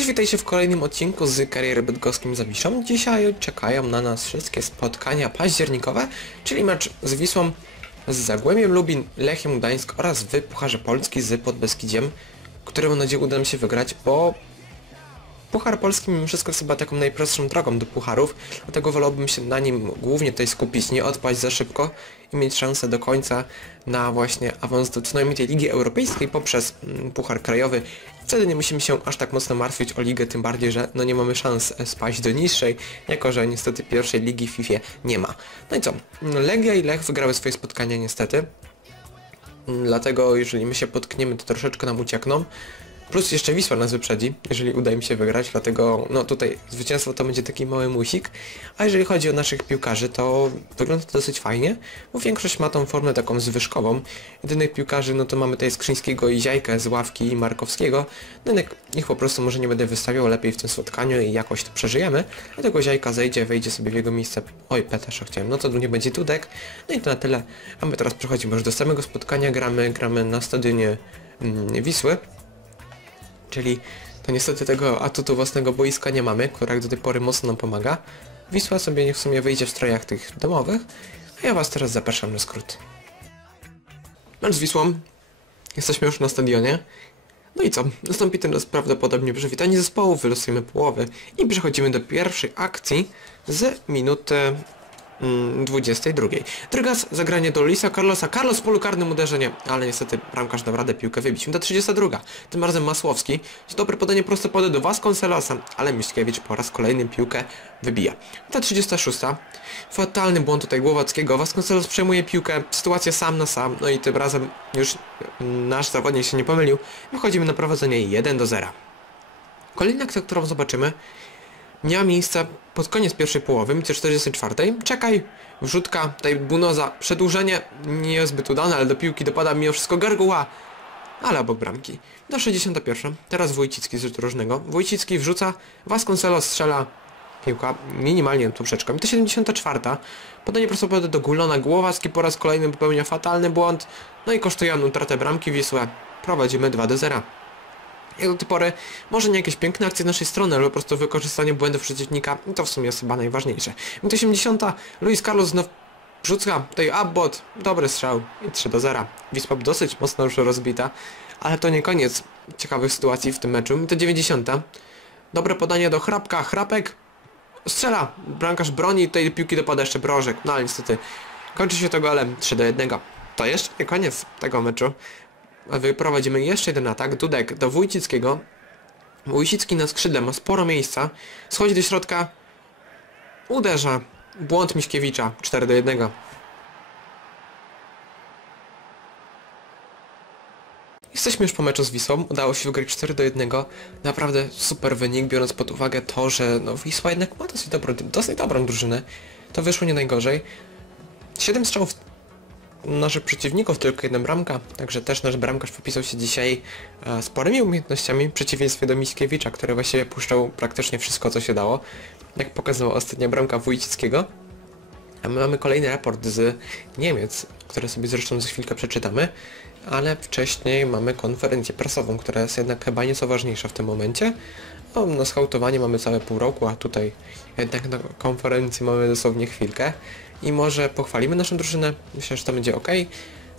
Cześć, witajcie w kolejnym odcinku z kariery bydgoskim Zawiszą. Dzisiaj czekają na nas wszystkie spotkania październikowe, czyli mecz z Wisłą, z Zagłębiem Lubin, Lechem Gdańsk oraz w Pucharze Polski z Podbeskidziem, który mam nadzieję uda nam się wygrać, bo Puchar Polski mimo wszystko jest chyba taką najprostszą drogą do pucharów, dlatego wolałbym się na nim głównie tutaj skupić, nie odpaść za szybko i mieć szansę do końca na właśnie awans do co najmniej tej Ligi Europejskiej poprzez mm, Puchar Krajowy. Wtedy nie musimy się aż tak mocno martwić o ligę, tym bardziej, że no nie mamy szans e, spaść do niższej, jako że niestety pierwszej ligi w FIFA nie ma. No i co? Legia i Lech wygrały swoje spotkania niestety. Dlatego jeżeli my się potkniemy, to troszeczkę nam uciekną. Plus jeszcze Wisła nas wyprzedzi, jeżeli uda im się wygrać, dlatego no tutaj zwycięstwo to będzie taki mały musik. A jeżeli chodzi o naszych piłkarzy, to wygląda to dosyć fajnie, bo większość ma tą formę taką zwyżkową. Jedynych piłkarzy, no to mamy tutaj Skrzyńskiego i Ziajkę z ławki i Markowskiego. No jednak ich po prostu może nie będę wystawiał lepiej w tym spotkaniu i jakoś to przeżyjemy. Dlatego Ziajka zejdzie, wejdzie sobie w jego miejsce. Oj, Petasza chciałem, no to nie będzie Dudek. No i to na tyle. A my teraz przechodzimy już do samego spotkania, gramy, gramy na stadionie mm, Wisły. Czyli to niestety tego atutu własnego boiska nie mamy, które jak do tej pory mocno nam pomaga. Wisła sobie niech w sumie wyjdzie w strojach tych domowych, a ja was teraz zapraszam na skrót. Mecz z Wisłą. Jesteśmy już na stadionie. No i co? Nastąpi teraz prawdopodobnie przywitanie zespołu, wylosujemy połowy i przechodzimy do pierwszej akcji z minuty 22. Drygas, zagranie do Lisa Carlosa. Carlos polu karnym uderzenie, ale niestety bramkarz dał radę piłkę wybić. Do 32. Tym razem Masłowski. Dobre podanie prosto pode do Vasconcelosa, ale Miśkiewicz po raz kolejny piłkę wybija. Ta 36. Fatalny błąd tutaj Głowackiego. Vasconcelos przejmuje piłkę, sytuacja sam na sam, no i tym razem już mm, nasz zawodnik się nie pomylił. Wychodzimy na prowadzenie 1 do 0. Kolejna akcja, którą zobaczymy, miała miejsce pod koniec pierwszej połowy, minuty 44. Czekaj, wrzutka, tutaj Bunoza, przedłużenie, nie jest zbyt udane, ale do piłki dopada mimo wszystko Garguła, ale obok bramki. Do 61. Teraz Wójcicki z rzutu różnego. Wójcicki wrzuca, Vasconcelos strzela, piłka minimalnie poprzeczką. I to 74. Podanie prostopadłe do Gulona, Głowacki po raz kolejny popełnia fatalny błąd, no i kosztuje on utratę bramki Wisłę. Prowadzimy 2 do 0. Jak do tej pory, może nie jakieś piękne akcje z naszej strony, ale po prostu wykorzystanie błędów przeciwnika, i to w sumie jest chyba najważniejsze. Minut 80. Luis Carlos znów rzuca, tutaj Abbott, dobry strzał i 3 do 0. Wisła dosyć mocno już rozbita, ale to nie koniec ciekawych sytuacji w tym meczu. Minut 90. Dobre podanie do Chrapka, Chrapek strzela, bramkarz broni, tej piłki dopada jeszcze Brożek, no ale niestety kończy się to golem 3 do 1. To jeszcze nie koniec tego meczu. Wyprowadzimy jeszcze jeden atak. Dudek do Wójcickiego. Wójcicki na skrzydle ma sporo miejsca. Schodzi do środka. Uderza. Błąd Miśkiewicza. 4 do 1. Jesteśmy już po meczu z Wisłą. Udało się wygrać 4 do 1. Naprawdę super wynik, biorąc pod uwagę to, że no, Wisła jednak ma dosyć, dobro, dosyć dobrą drużynę. To wyszło nie najgorzej. 7 strzałów naszych przeciwników tylko jedna bramka, także też nasz bramkarz popisał się dzisiaj e, sporymi umiejętnościami, w przeciwieństwie do Miśkiewicza, który właściwie puszczał praktycznie wszystko co się dało, jak pokazała ostatnia bramka Wójcickiego. A my mamy kolejny raport z Niemiec, który sobie zresztą za chwilkę przeczytamy, ale wcześniej mamy konferencję prasową, która jest jednak chyba nieco ważniejsza w tym momencie. No, na schautowanie mamy całe pół roku, a tutaj jednak na konferencji mamy dosłownie chwilkę i może pochwalimy naszą drużynę. Myślę, że to będzie ok.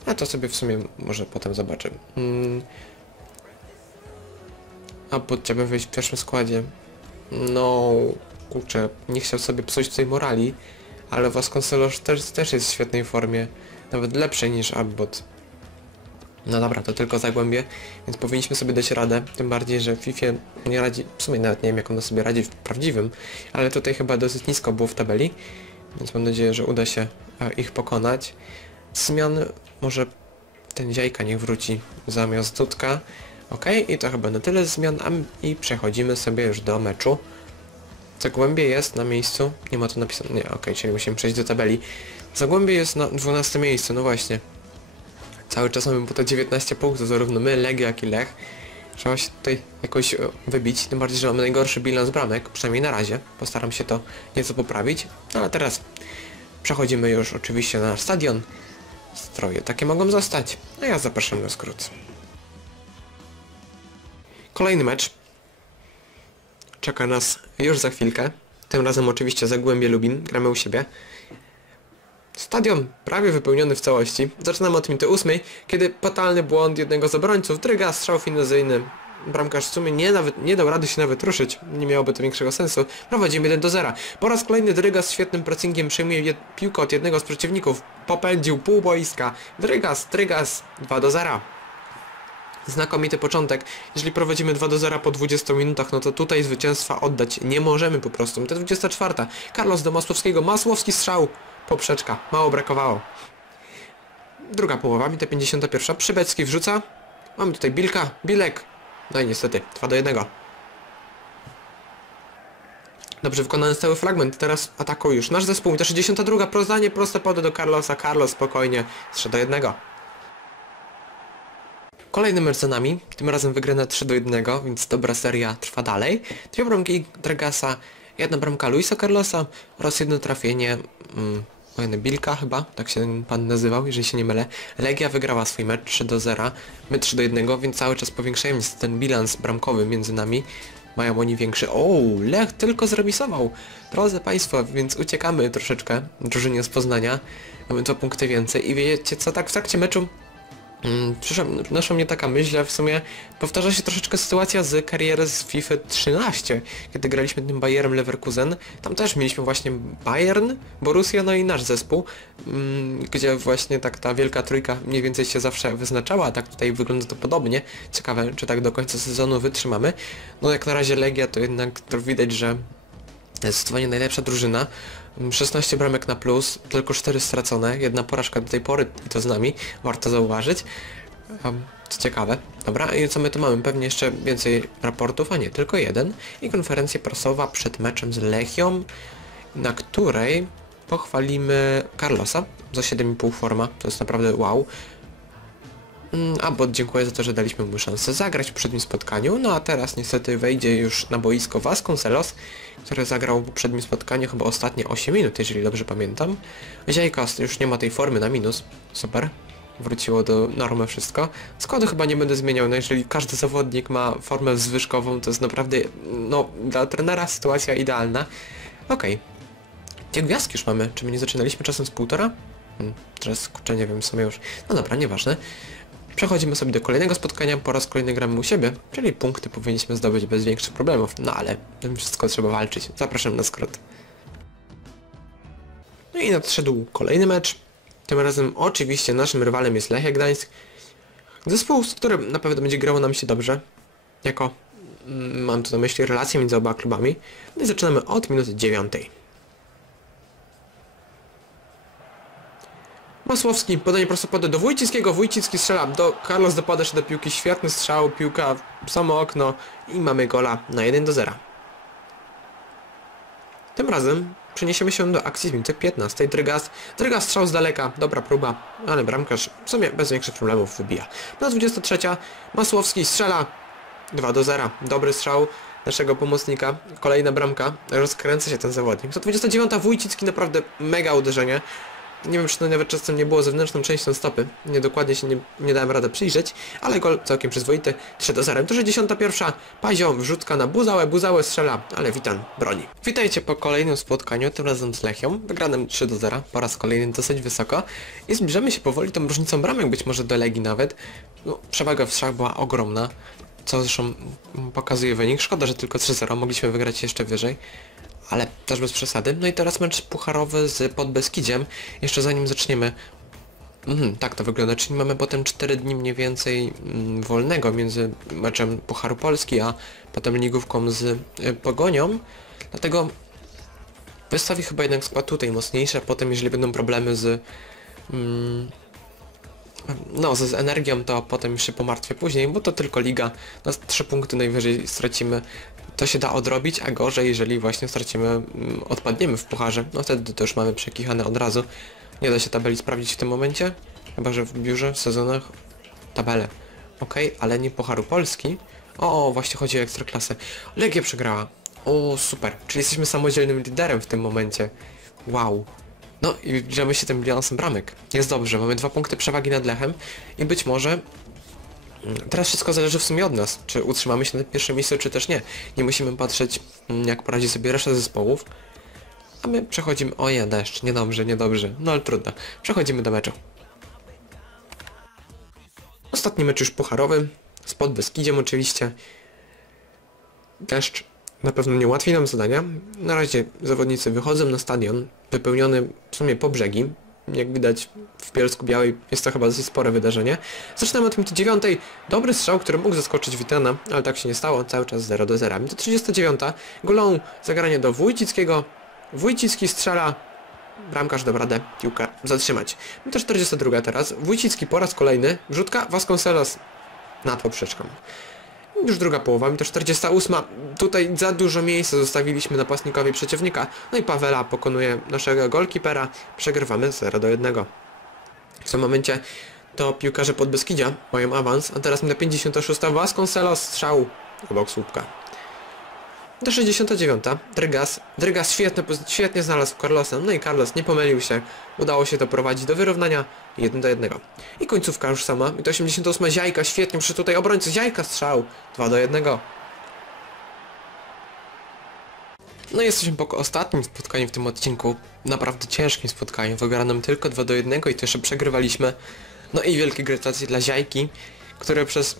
A to sobie w sumie może potem zobaczymy. Mm. A pod chciałbym wyjść w pierwszym składzie. No, kurczę, nie chciał sobie psuć tutaj morali, ale Vasconcelos też, też jest w świetnej formie. Nawet lepszej niż Abbott. No dobra, to tylko Zagłębie, więc powinniśmy sobie dać radę, tym bardziej, że FIFA nie radzi, w sumie nawet nie wiem jak ono sobie radzi w prawdziwym, ale tutaj chyba dosyć nisko było w tabeli, więc mam nadzieję, że uda się e, ich pokonać. Zmian może ten Ziajka niech wróci zamiast Dudka. Ok, i to chyba na tyle zmian, i przechodzimy sobie już do meczu. Zagłębie jest na miejscu, nie ma tu napisane, nie, ok, czyli musimy przejść do tabeli. Zagłębie jest na 12 miejscu, no właśnie. Cały czas mamy po to 19 punktów, zarówno my, Legia, jak i Lech. Trzeba się tutaj jakoś e, wybić, tym bardziej, że mamy najgorszy bilans bramek, przynajmniej na razie. Postaram się to nieco poprawić. No ale teraz przechodzimy już oczywiście na stadion. Stroje takie mogą zostać. A ja zapraszam na skrót. Kolejny mecz. czeka nas już za chwilkę. Tym razem oczywiście Zagłębie Lubin, gramy u siebie. Stadion prawie wypełniony w całości. Zaczynamy od minuty ósmej, kiedy fatalny błąd jednego z obrońców, dryga, strzał finezyjny. Bramkarz w sumie nie, nawet, nie dał rady się nawet ruszyć, nie miałoby to większego sensu. Prowadzimy 1 do 0. Po raz kolejny Dryga z świetnym pressingiem przejmuje piłkę od jednego z przeciwników. Popędził pół boiska. Drygas, Drygas, 2 do 0. Znakomity początek. Jeżeli prowadzimy 2 do 0 po 20 minutach, no to tutaj zwycięstwa oddać nie możemy po prostu. To 24. Carlos do Masłowskiego. Masłowski strzał. Poprzeczka. Mało brakowało. Druga połowa, minuta 51. Przybecki wrzuca. Mamy tutaj Bilka. Bilek. No i niestety, 2 do 1. Dobrze wykonany cały fragment. Teraz atakują już nasz zespół. Minuta 62. Prozdanie, proste pody do Carlosa. Carlos spokojnie. 3 do 1. Kolejny mecz nami, tym razem wygrana 3 do 1, więc dobra seria trwa dalej. Dwie bramki Dragasa, jedna bramka Luisa Carlosa oraz jedno trafienie mm, Bilka chyba, tak się pan nazywał, jeżeli się nie mylę. Legia wygrała swój mecz 3 do 0, my 3 do 1, więc cały czas powiększają niestety ten bilans bramkowy między nami. Mają oni większy. O, Lech tylko zremisował. Drodzy Państwo, więc uciekamy troszeczkę drużynie z Poznania. Mamy dwa punkty więcej i wiecie co, tak w trakcie meczu Przyszła, naszła mnie taka myśl, że w sumie powtarza się troszeczkę sytuacja z kariery z FIFA 13, kiedy graliśmy tym Bayerem Leverkusen. Tam też mieliśmy właśnie Bayern, Borussia, no i nasz zespół, mm, gdzie właśnie tak ta wielka trójka mniej więcej się zawsze wyznaczała, a tak tutaj wygląda to podobnie. Ciekawe, czy tak do końca sezonu wytrzymamy. No jak na razie Legia to jednak to widać, że Zdecydowanie najlepsza drużyna. 16 bramek na plus, tylko 4 stracone, jedna porażka do tej pory i to z nami, warto zauważyć. Um, co ciekawe. Dobra, i co my tu mamy? Pewnie jeszcze więcej raportów, a nie, tylko jeden. I konferencja prasowa przed meczem z Lechią, na której pochwalimy Carlosa za 7,5 forma. To jest naprawdę wow. Mm, A bot dziękuję za to, że daliśmy mu szansę zagrać w poprzednim spotkaniu, no a teraz niestety wejdzie już na boisko Vasconcelos, który zagrał w poprzednim spotkaniu chyba ostatnie 8 minut, jeżeli dobrze pamiętam. Ziajkas już nie ma tej formy na minus, super. Wróciło do normy wszystko. Składu chyba nie będę zmieniał, no jeżeli każdy zawodnik ma formę zwyżkową, to jest naprawdę, no, dla trenera sytuacja idealna. Okej. Gdzie gwiazdki już mamy? Czy my nie zaczynaliśmy czasem z półtora? Hmm, teraz kurczę nie wiem w sumie już. No dobra, nieważne. Przechodzimy sobie do kolejnego spotkania, po raz kolejny gramy u siebie, czyli punkty powinniśmy zdobyć bez większych problemów, no ale tym wszystko trzeba walczyć. Zapraszam na skrót. No i nadszedł kolejny mecz. Tym razem oczywiście naszym rywalem jest Lechia Gdańsk. Zespół, z którym na pewno będzie grało nam się dobrze. Jako, mm, mam tu na myśli relacje między oba klubami. No i zaczynamy od minuty dziewiątej. Masłowski, podanie prostopadłe do Wójcickiego, Wójcicki strzela, do Carlos dopada się do piłki, świetny strzał, piłka samo okno i mamy gola na 1 do 0. Tym razem przeniesiemy się do akcji z minuty 15. Drygas, Drygas strzał z daleka, dobra próba, ale bramkarz w sumie bez większych problemów wybija. Na 23. Masłowski strzela 2 do 0. Dobry strzał naszego pomocnika. Kolejna bramka. Rozkręca się ten zawodnik. 129. Wójcicki naprawdę mega uderzenie. Nie wiem, czy to nawet czasem nie było zewnętrzną częścią stopy. Niedokładnie się nie, nie dałem rady przyjrzeć, ale gol całkiem przyzwoity. 3 do 0. To 61. Pazio wrzutka na Buzałę. Buzałę strzela, ale Witan broni. Witajcie po kolejnym spotkaniu, tym razem z Lechią. Wygranym 3 do 0. Po raz kolejny dosyć wysoko. I zbliżamy się powoli tą różnicą bramek, być może do Legii nawet. No, przewaga w strzach była ogromna. Co zresztą pokazuje wynik. Szkoda, że tylko 3-0. Mogliśmy wygrać jeszcze wyżej ale też bez przesady. No i teraz mecz pucharowy z Podbeskidziem. Jeszcze zanim zaczniemy... Mhm, tak to wygląda, czyli mamy potem 4 dni mniej więcej mm, wolnego między meczem Pucharu Polski, a potem ligówką z y, Pogonią. Dlatego wystawi chyba jednak skład tutaj mocniejszy, a potem jeżeli będą problemy z... Mm, no, z, energią to potem się pomartwię później, bo to tylko liga. Nas trzy punkty najwyżej stracimy. To się da odrobić, a gorzej, jeżeli właśnie stracimy, mm, odpadniemy w pucharze. No wtedy to już mamy przekichane od razu. Nie da się tabeli sprawdzić w tym momencie. Chyba, że w biurze, w sezonach tabelę. Okej, ale nie Pucharu Polski. O, o, właśnie chodzi o Ekstraklasę. Legia przegrała. O, super. Czyli jesteśmy samodzielnym liderem w tym momencie. Wow. No i zbliżamy się tym bilansem bramek. Jest dobrze, mamy dwa punkty przewagi nad Lechem i być może Teraz wszystko zależy w sumie od nas, czy utrzymamy się na pierwszym miejscu, czy też nie. Nie musimy patrzeć, mm, jak poradzi sobie reszta zespołów. A my przechodzimy... O ja, deszcz, niedobrze, niedobrze. No ale trudno. Przechodzimy do meczu. Ostatni mecz już pucharowy, z Podbeskidziem oczywiście. Deszcz na pewno nie ułatwi nam zadania. Na razie zawodnicy wychodzą na stadion, wypełniony w sumie po brzegi. Jak widać w Bielsku Białej jest to chyba dosyć spore wydarzenie. Zaczynamy od minuty 9. Dobry strzał, który mógł zaskoczyć Witana, ale tak się nie stało. Cały czas 0 do 0. Minuta 39. Golą zagranie do Wójcickiego. Wójcicki strzela. Bramkarz da radę piłkę zatrzymać. Minuta 42 teraz. Wójcicki po raz kolejny. Wrzutka Vasconcelos nad poprzeczką. Już druga połowa, minuta 48. Tutaj za dużo miejsca zostawiliśmy napastnikowi przeciwnika. No i Pawela pokonuje naszego golkipera. Przegrywamy 0 do 1. W tym momencie to piłkarze pod Beskidzia mają awans, a teraz na 56. Vasconcelos strzał obok słupka. Do 69. Drygas. Drygas świetnie, świetnie znalazł Carlosa, no i Carlos nie pomylił się. Udało się doprowadzić do wyrównania 1 do 1. I końcówka już sama. I to 88. Ziajka, świetnie przy tutaj obrońcy. Ziajka strzał 2 do 1. No i jesteśmy po ostatnim spotkaniu w tym odcinku. Naprawdę ciężkim spotkaniu. Wygranym tylko 2 do 1 i to jeszcze przegrywaliśmy. No i wielkie gratulacje dla Ziajki, który przez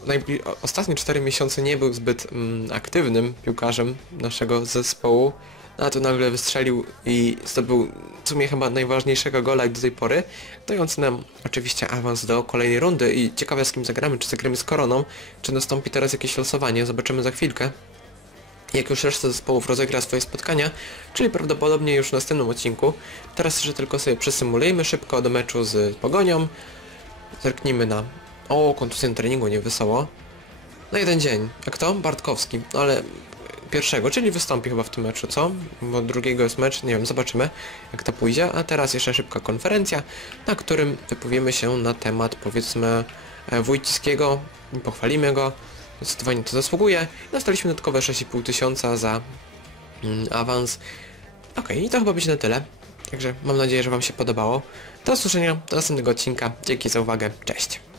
ostatnie 4 miesiące nie był zbyt mm, aktywnym piłkarzem naszego zespołu. No a tu nagle wystrzelił i zdobył w sumie chyba najważniejszego gola do tej pory, dający nam oczywiście awans do kolejnej rundy i ciekawe z kim zagramy, czy zagramy z Koroną, czy nastąpi teraz jakieś losowanie, zobaczymy za chwilkę jak już reszta zespołów rozegra swoje spotkania, czyli prawdopodobnie już w następnym odcinku. Teraz jeszcze tylko sobie przesymulujmy szybko do meczu z Pogonią. Zerknijmy na... O, kontuzję treningu nie wesoło. Na jeden dzień. A kto? Bartkowski. No ale pierwszego, czyli wystąpi chyba w tym meczu, co? Bo drugiego jest mecz, nie wiem, zobaczymy jak to pójdzie. A teraz jeszcze szybka konferencja, na którym wypowiemy się na temat, powiedzmy, e, Wójcickiego. Pochwalimy go. Zdecydowanie to zasługuje. Dostaliśmy dodatkowe 6,5 tysiąca za mm, awans. Okej, i to chyba będzie na tyle. Także mam nadzieję, że Wam się podobało. Do usłyszenia, do następnego odcinka. Dzięki za uwagę, cześć.